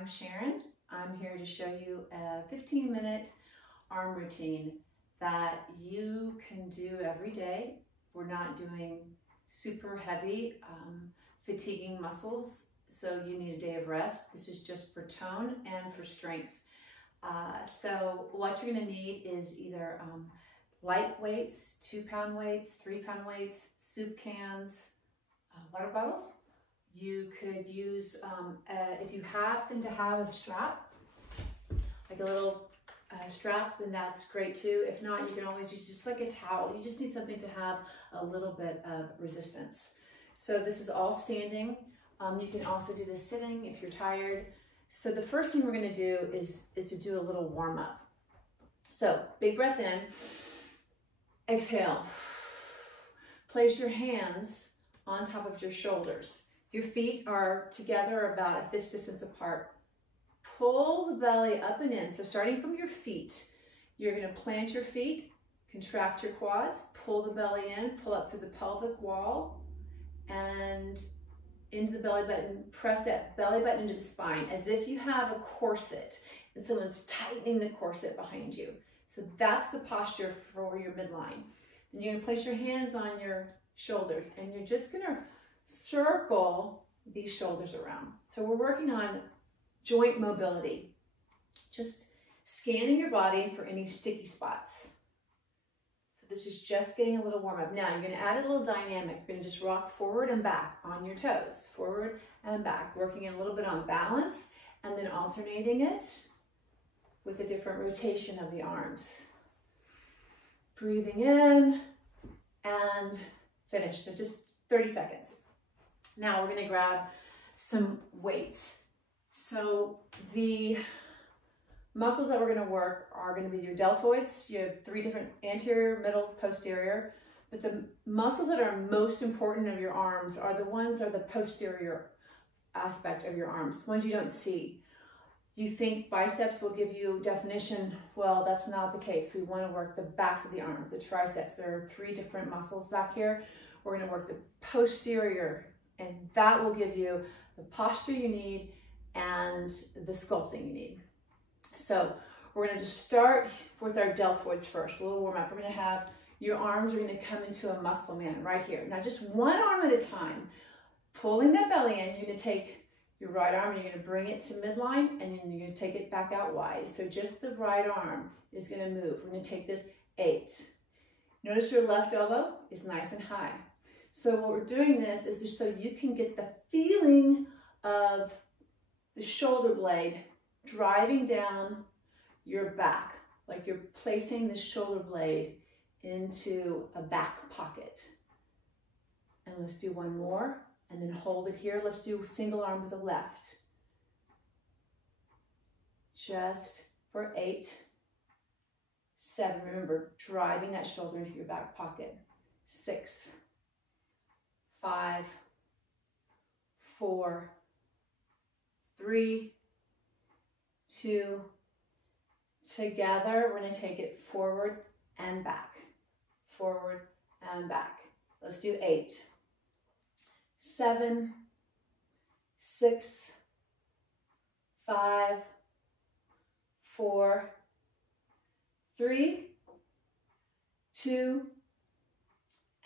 I'm Sharon. I'm here to show you a 15-minute arm routine that you can do every day. We're not doing super heavy, fatiguing muscles, so you need a day of rest. This is just for tone and for strength. So what you're going to need is either light weights, 2-pound weights, 3-pound weights, soup cans, water bottles. You could use, if you happen to have a strap, like a little strap, then that's great too. If not, you can always use just like a towel. You just need something to have a little bit of resistance. So this is all standing. You can also do this sitting if you're tired. So the first thing we're going to do is to do a little warm up. So big breath in, exhale. Place your hands on top of your shoulders. Your feet are together about a fist distance apart. Pull the belly up and in. So starting from your feet, you're going to plant your feet, contract your quads, pull the belly in, pull up through the pelvic wall, and into the belly button. Press that belly button into the spine as if you have a corset and someone's tightening the corset behind you. So that's the posture for your midline. Then you're going to place your hands on your shoulders and you're just going to circle these shoulders around. So we're working on joint mobility, just scanning your body for any sticky spots. So this is just getting a little warm up. Now you're going to add a little dynamic. You're going to just rock forward and back on your toes, forward and back, working a little bit on balance and then alternating it with a different rotation of the arms. Breathing in and finish. So just 30 seconds. Now we're going to grab some weights. So the muscles that we're going to work are going to be your deltoids. You have 3 different: anterior, middle, posterior. But the muscles that are most important of your arms are the ones that are the posterior aspect of your arms, ones you don't see. You think biceps will give you definition. Well, that's not the case. We want to work the backs of the arms, the triceps. There are 3 different muscles back here. We're going to work the posterior, and that will give you the posture you need and the sculpting you need. So we're going to just start with our deltoids first, a little warm up. We're going to have your arms are going to come into a muscle man right here. Now just one arm at a time, pulling that belly in. You're going to take your right arm, you're going to bring it to midline, and then you're going to take it back out wide. So just the right arm is going to move. We're going to take this 8. Notice your left elbow is nice and high. So what we're doing this is just so you can get the feeling of the shoulder blade driving down your back, like you're placing the shoulder blade into a back pocket. And let's do one more, and then hold it here. Let's do single arm with the left. Just for 8, 7. Remember, driving that shoulder into your back pocket. 6, 5, 4, 3, 2, together, we're going to take it forward and back, forward and back. Let's do 8, 7, 6, 5, 4, 3, 2,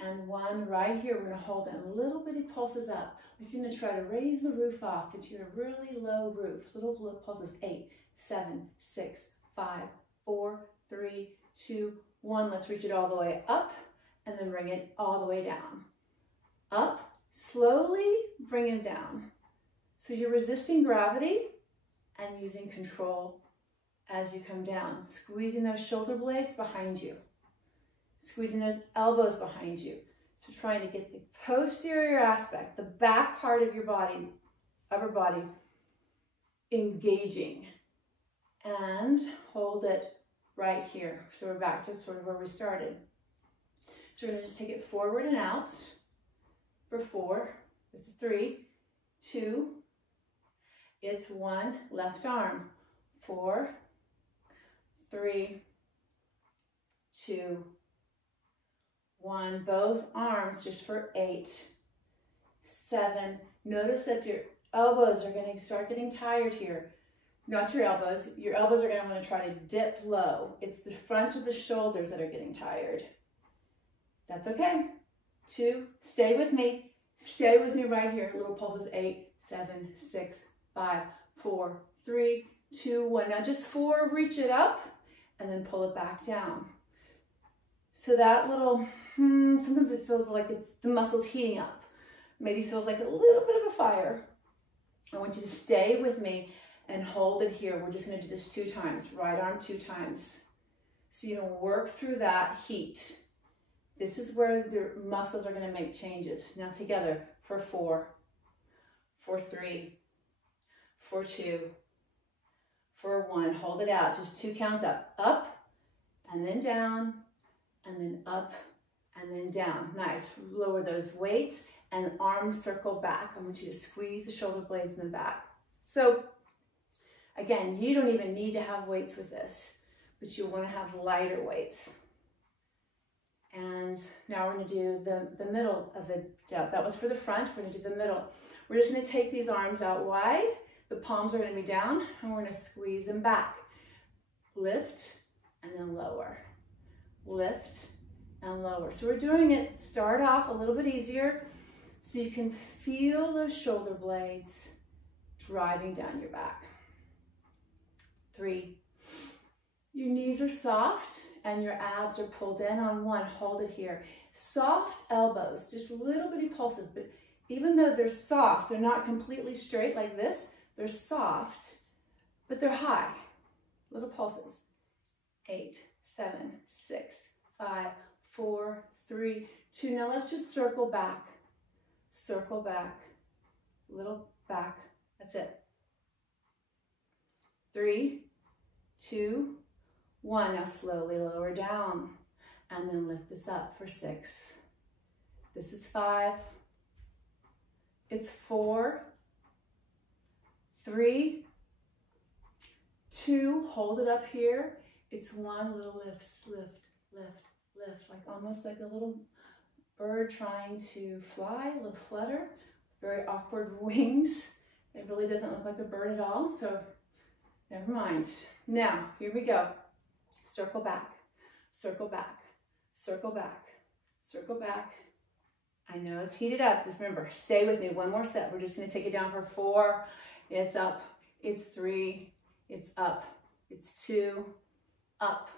and 1. Right here, we're going to hold it, and little bitty pulses up. You're going to try to raise the roof off into a really low roof. Little pulses. 8, 7, 6, 5, 4, 3, 2, 1. Let's reach it all the way up and then bring it all the way down. Up, slowly bring it down. So you're resisting gravity and using control as you come down. Squeezing those shoulder blades behind you. Squeezing those elbows behind you. So trying to get the posterior aspect, the back part of your body, upper body, engaging. And hold it right here. So we're back to sort of where we started. So we're going to just take it forward and out for 4. It's 3, 2. It's 1. Left arm. 4, 3, 2, 1. Both arms just for 8, 7. Notice that your Elbows are going to start getting tired here. Not your elbows. Your elbows are going to want to try to dip low. It's the front of the shoulders that are getting tired. That's okay. 2, stay with me. Stay with me right here. Little pulses, 8, 7, 6, 5, 4, 3, 2, 1. Now just 4, reach it up and then pull it back down. So that little, sometimes it feels like it's the muscles heating up. Maybe feels like a little bit of a fire. I want you to stay with me and hold it here. We're just going to do this 2 times. Right arm 2 times. So you can work through that heat. This is where the muscles are going to make changes. Now together for 4, for 3, for 2, for 1. Hold it out. Just 2 counts up. Up and then down and then up and then down. Nice. Lower those weights and arms circle back. I want you to squeeze the shoulder blades in the back. So again, you don't even need to have weights with this, but you want to have lighter weights. And now we're going to do the middle of the delt. That was for the front. We're going to do the middle. We're just going to take these arms out wide. The palms are going to be down, and we're going to squeeze them back. Lift and then lower. Lift and lower. So we're doing it, start off a little bit easier so you can feel those shoulder blades driving down your back. 3. Your knees are soft and your abs are pulled in on 1. Hold it here. Soft elbows, just little bitty pulses, but even though they're soft, they're not completely straight like this. They're soft, but they're high. Little pulses. 8, 7, 6, 5, 4, 3, 2. Now let's just circle back. Circle back. Little back. That's it. 3, 2, 1. Now slowly lower down and then lift this up for 6. This is 5. It's 4, 3, 2. Hold it up here. It's 1. Little lifts, lift, lift, lift, like almost like a little bird trying to fly, a little flutter. Very awkward wings. It really doesn't look like a bird at all, so never mind. Now, here we go. Circle back, circle back, circle back, circle back. I know it's heated up. Just remember, stay with me. 1 more set. We're just going to take it down for 4. It's up. It's 3. It's up. It's 2. Up.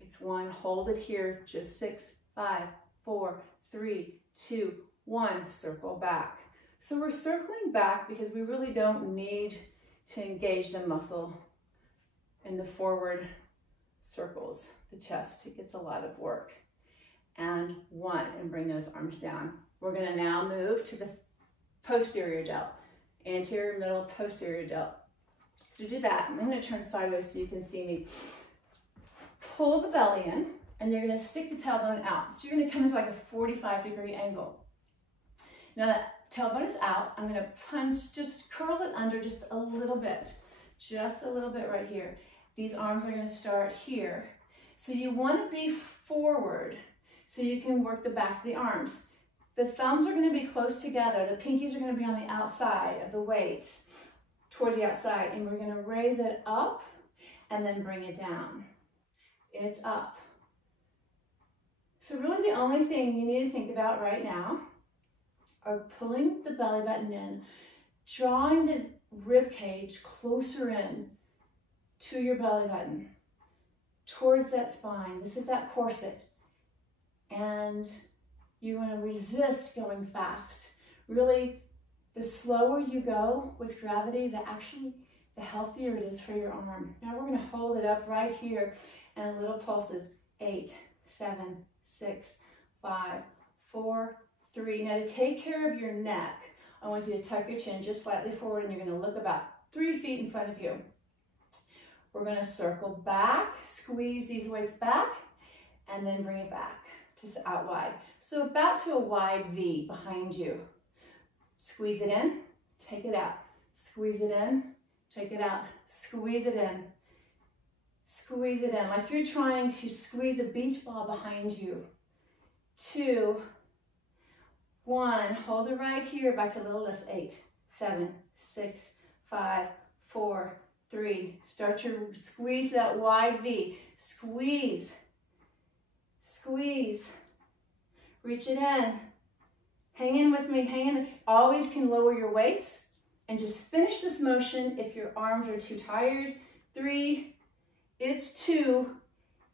It's 1. Hold it here. Just 6, 5, 4, 3, 2, 1. Circle back. So we're circling back because we really don't need to engage the muscle in the forward circles, the chest. It gets a lot of work. And 1, and bring those arms down. We're going to now move to the posterior delt. Anterior, middle, posterior delt. So to do that, I'm going to turn sideways so you can see me. Pull the belly in, and you're going to stick the tailbone out. So you're going to come into like a 45-degree angle. Now that tailbone is out, I'm going to punch, just curl it under just a little bit right here. These arms are going to start here. So you want to be forward so you can work the backs of the arms. The thumbs are going to be close together. The pinkies are going to be on the outside of the weights, towards the outside, and we're going to raise it up and then bring it down. It's up. So really the only thing you need to think about right now are pulling the belly button in, drawing the rib cage closer in to your belly button, towards that spine. This is that corset. And you want to resist going fast. Really, the slower you go with gravity, the healthier it is for your arm. Now we're going to hold it up right here and little pulses. 8, 7, 6, 5, 4, 3. Now to take care of your neck, I want you to tuck your chin just slightly forward, and you're going to look about 3 feet in front of you. We're going to circle back, squeeze these weights back, and then bring it back. Just out wide. So about to a wide V behind you. Squeeze it in, take it out. Squeeze it in, take it out. Squeeze it in. Squeeze it in, like you're trying to squeeze a beach ball behind you. 2, 1, hold it right here, back to little lifts. 8, 7, 6, 5, 4, 3. Start to squeeze that wide V. Squeeze, squeeze. Reach it in. Hang in with me, hang in. Always can lower your weights and just finish this motion if your arms are too tired. 3, it's 2,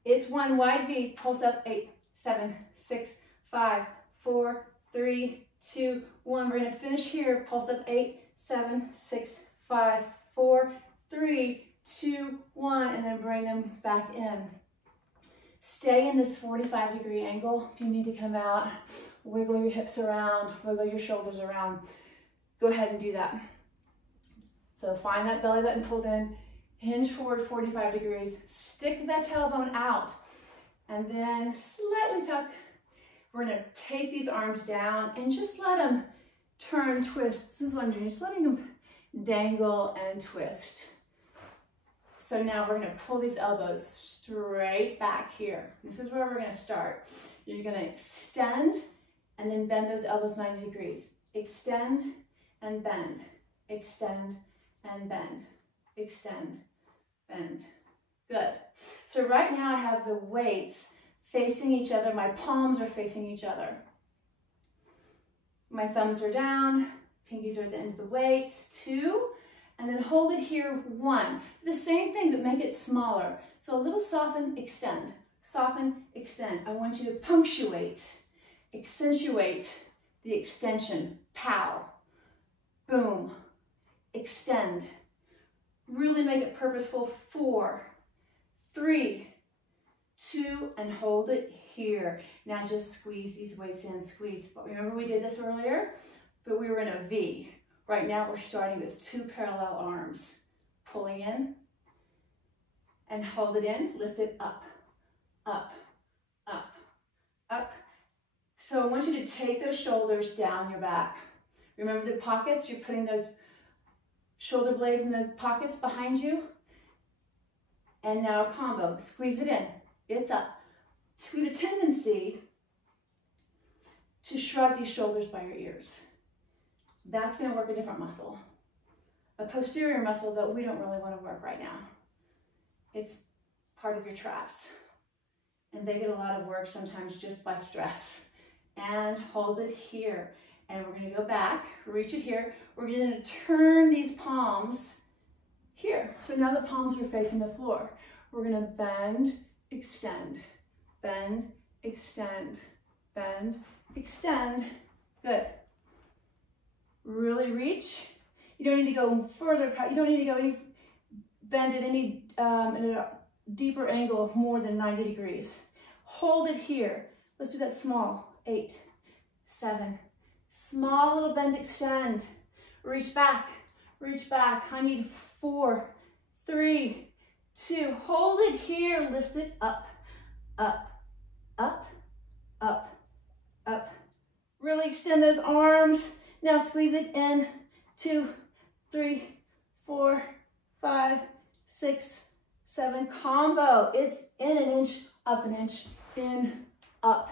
it's 1, wide V, pulse up, 8, 7, 6, 5, 4, 3, 2, 1. We're gonna finish here, pulse up, 8, 7, 6, 5, 4, 3, 2, 1, and then bring them back in. Stay in this 45-degree angle. If you need to come out, wiggle your hips around, wiggle your shoulders around. Go ahead and do that. So find that belly button pulled in, hinge forward 45 degrees, stick that tailbone out, and then slightly tuck. We're gonna take these arms down and just let them turn, twist. This is what I'm doing, just letting them dangle and twist. So now we're gonna pull these elbows straight back here. This is where we're gonna start. You're gonna extend and then bend those elbows 90 degrees. Extend and bend, extend and bend, extend, bend. Good. So right now I have the weights facing each other. My palms are facing each other. My thumbs are down, pinkies are at the end of the weights. 2, and then hold it here. 1. The same thing, but make it smaller. So a little soften, extend, soften, extend. I want you to punctuate, accentuate the extension. Pow, boom, extend. Really make it purposeful. 4, 3, 2, and hold it here. Now just squeeze these weights in, squeeze. Remember we did this earlier, but we were in a V. Right now we're starting with 2 parallel arms. Pulling in and hold it in, lift it up, up, up, up. So I want you to take those shoulders down your back. Remember the pockets? You're putting those shoulder blades in those pockets behind you. And now combo, squeeze it in, it's up. We have a tendency to shrug these shoulders by your ears. That's gonna work a different muscle. A posterior muscle that we don't really wanna work right now. It's part of your traps. And they get a lot of work sometimes just by stress. And hold it here. And we're gonna go back, reach it here. We're gonna turn these palms here. So now the palms are facing the floor. We're gonna bend, extend, bend, extend, bend, extend. Good. Really reach. You don't need to go further, you don't need to go bend at any in a deeper angle more than 90 degrees. Hold it here. Let's do that small. 8, 7. Small little bend, extend. Reach back, reach back. I need 4, 3, 2. Hold it here, lift it up, up, up, up, up. Really extend those arms. Now squeeze it in. 2, 3, 4, 5, 6, 7. Combo. It's in an inch, up an inch, in, up,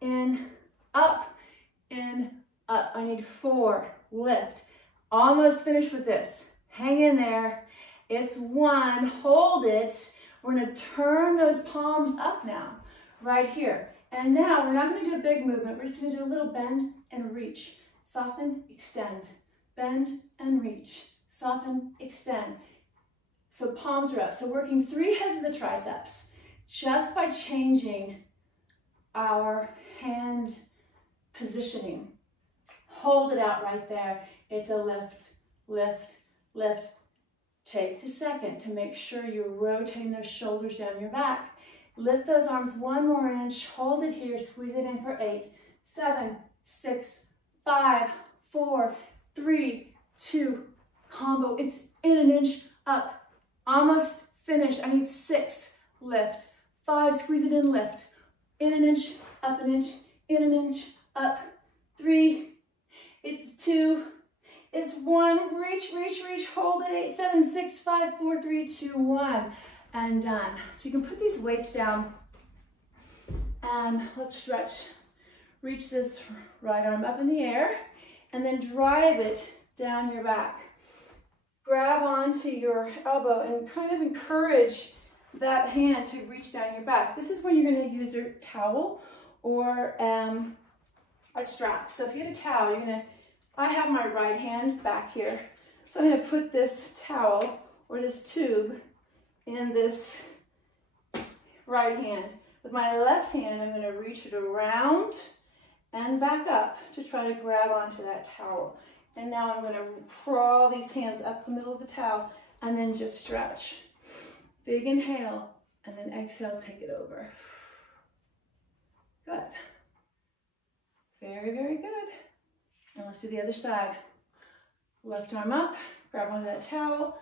in, up. I need 4. Lift. Almost finished with this. Hang in there. It's 1. Hold it. We're going to turn those palms up now, right here. And now we're not going to do a big movement. We're just going to do a little bend and reach. Soften, extend. Bend and reach. Soften, extend. So palms are up. So working 3 heads of the triceps just by changing our hand positioning. Hold it out right there. It's a lift, lift, lift. Take a second to make sure you're rotating those shoulders down your back. Lift those arms 1 more inch. Hold it here. Squeeze it in for 8, 7, 6, 5, 4, 3, 2. Combo. It's in an inch, up. Almost finished. I need 6. Lift. 5. Squeeze it in. Lift. In an inch, up an inch, in an inch, up. 3. It's 2. It's 1. Reach, reach, reach. Hold it. 8, 7, 6, 5, 4, 3, 2, 1. And done. So you can put these weights down and let's stretch. Reach this right arm up in the air and then drive it down your back. grab onto your elbow and kind of encourage that hand to reach down your back. This is when you're going to use your towel or a strap. So if you had a towel, you're going to, I have my right hand back here. So I'm going to put this towel or this tube in this right hand. With my left hand, I'm going to reach it around and back up to try to grab onto that towel. And now I'm going to crawl these hands up the middle of the towel and then just stretch. Big inhale and then exhale, take it over. Good. Very, very good. And let's do the other side. Left arm up, grab onto that towel.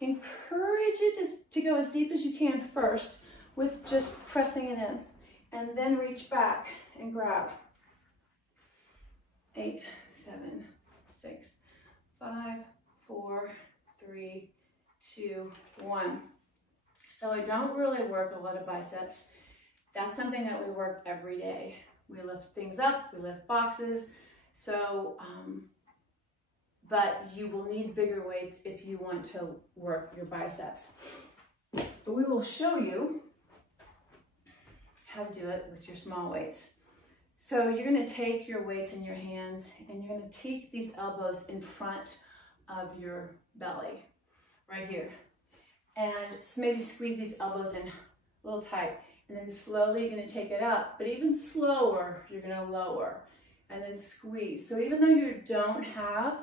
Encourage it to go as deep as you can first with just pressing it in. And then reach back and grab. 8, 7, 6, 5, 4, 3, 2, 1. So I don't really work a lot of biceps. That's something that we work every day. We lift things up, we lift boxes. So, but you will need bigger weights if you want to work your biceps. But we will show you how to do it with your small weights. So you're going to take your weights in your hands and you're going to take these elbows in front of your belly, right here. And so maybe squeeze these elbows in a little tight. And then slowly you're going to take it up, but even slower, you're going to lower and then squeeze. So even though you don't have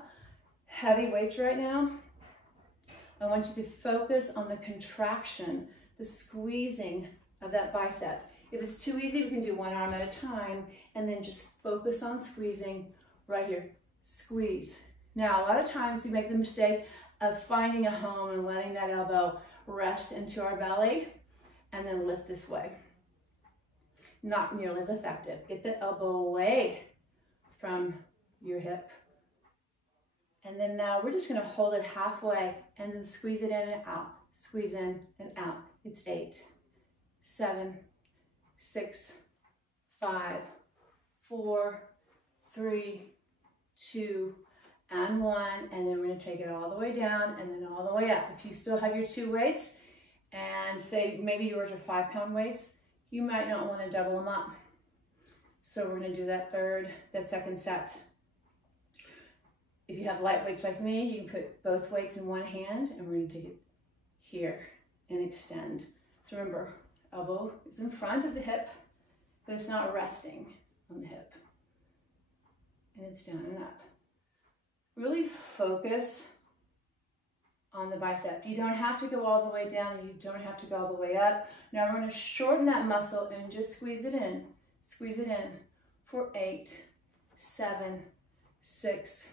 heavy weights right now, I want you to focus on the contraction, the squeezing of that bicep. If it's too easy, we can do one arm at a time and then just focus on squeezing right here. Squeeze. Now, a lot of times we make the mistake of finding a home and letting that elbow rest into our belly and then lift this way. Not nearly as effective. Get the elbow away from your hip. And then now we're just going to hold it halfway and then squeeze it in and out. Squeeze in and out. It's 8, 7, 6, 5, 4, 3, 2, and 1. And then we're going to take it all the way down and then all the way up. If you still have your 2 weights, and say maybe yours are 5-pound weights, you might not want to double them up. So we're going to do that second set. If you have light weights like me, you can put both weights in one hand and we're going to take it here and extend. So remember, elbow is in front of the hip, but it's not resting on the hip. And it's down and up. Really focus on the bicep. You don't have to go all the way down, you don't have to go all the way up. Now we're going to shorten that muscle and just squeeze it in. Squeeze it in for 8, 7, 6,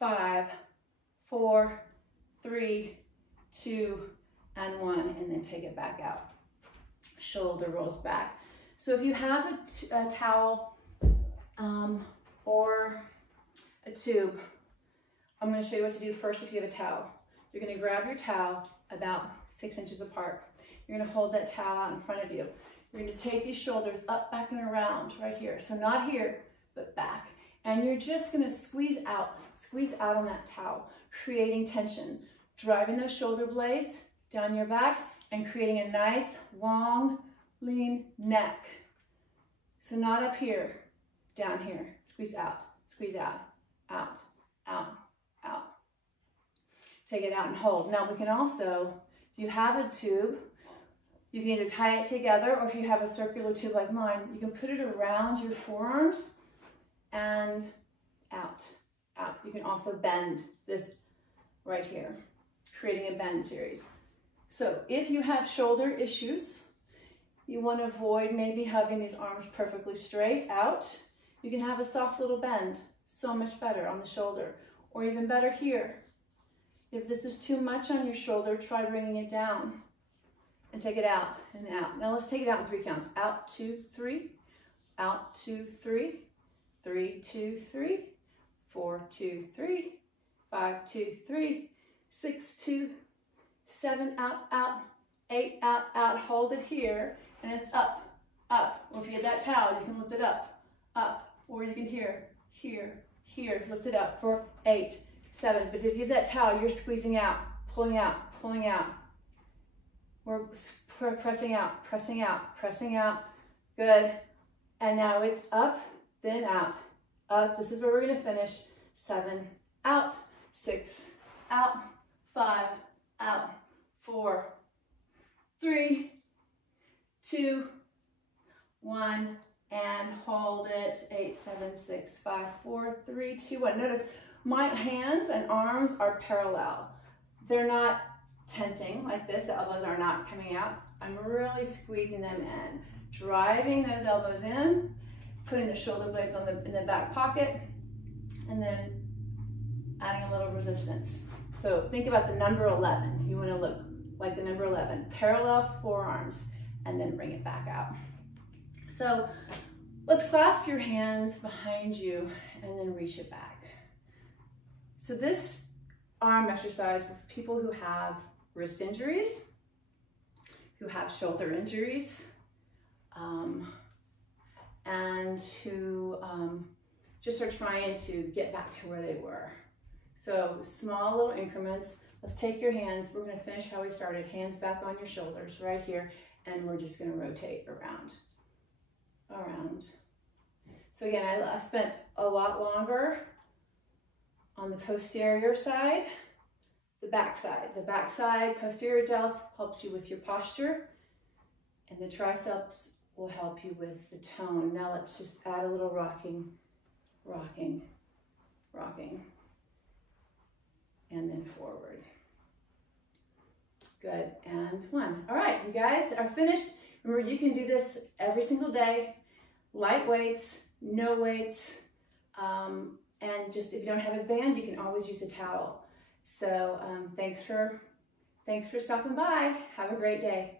5, 4, 3, 2, and 1, and then take it back out. Shoulder rolls back. So if you have a towel or a tube, I'm going to show you what to do first if you have a towel. You're going to grab your towel about 6 inches apart. You're going to hold that towel out in front of you. You're going to take these shoulders up, back, and around right here. So not here, but back. And you're just going to squeeze out on that towel, creating tension, driving those shoulder blades down your back and creating a nice, long, lean neck. So not up here, down here. Squeeze out, out, out, out. Take it out and hold. Now we can also, if you have a tube, you can either tie it together or if you have a circular tube like mine, you can put it around your forearms and out, out. You can also bend this right here, creating a bend series. So if you have shoulder issues, you want to avoid maybe having these arms perfectly straight out, you can have a soft little bend, so much better on the shoulder, or even better here. If this is too much on your shoulder, try bringing it down and take it out and out. Now let's take it out in 3 counts. Out, 2, 3, out, 2, 3, 3, 2, 3, 4, 2, 3, 5, 2, 3, 6, 2, 7, out, out, 8, out, out. Hold it here, and it's up, up. Or if you had that towel, you can lift it up, up. Or you can here, lift it up for 8, 7. But if you have that towel, you're squeezing out, pulling out, pulling out. We're pressing out, pressing out, pressing out. Good. And now it's up, then out. Up. This is where we're going to finish. 7, out. 6, out. 5, out. 4, 3, 2, 1, and hold it. 8, 7, 6, 5, 4, 3, 2, 1. Notice my hands and arms are parallel. They're not tenting like this. The elbows are not coming out. I'm really squeezing them in, driving those elbows in, putting the shoulder blades on in the back pocket, and then adding a little resistance. So think about the number 11. You want to look like the number 11. Parallel forearms, and then bring it back out. So let's clasp your hands behind you and then reach it back. So this arm exercise for people who have wrist injuries, who have shoulder injuries, and who just are trying to get back to where they were. So small little increments. Let's take your hands. We're going to finish how we started. Hands back on your shoulders right here, and we're just going to rotate around. So again, I spent a lot longer on the posterior side, the back side. The back side, posterior delts, helps you with your posture, and the triceps will help you with the tone. Now let's just add a little rocking, rocking, rocking, and then forward. Good, and 1. All right, you guys are finished. Remember, you can do this every single day. Light weights, no weights, and just if you don't have a band, you can always use a towel. So thanks for stopping by. Have a great day.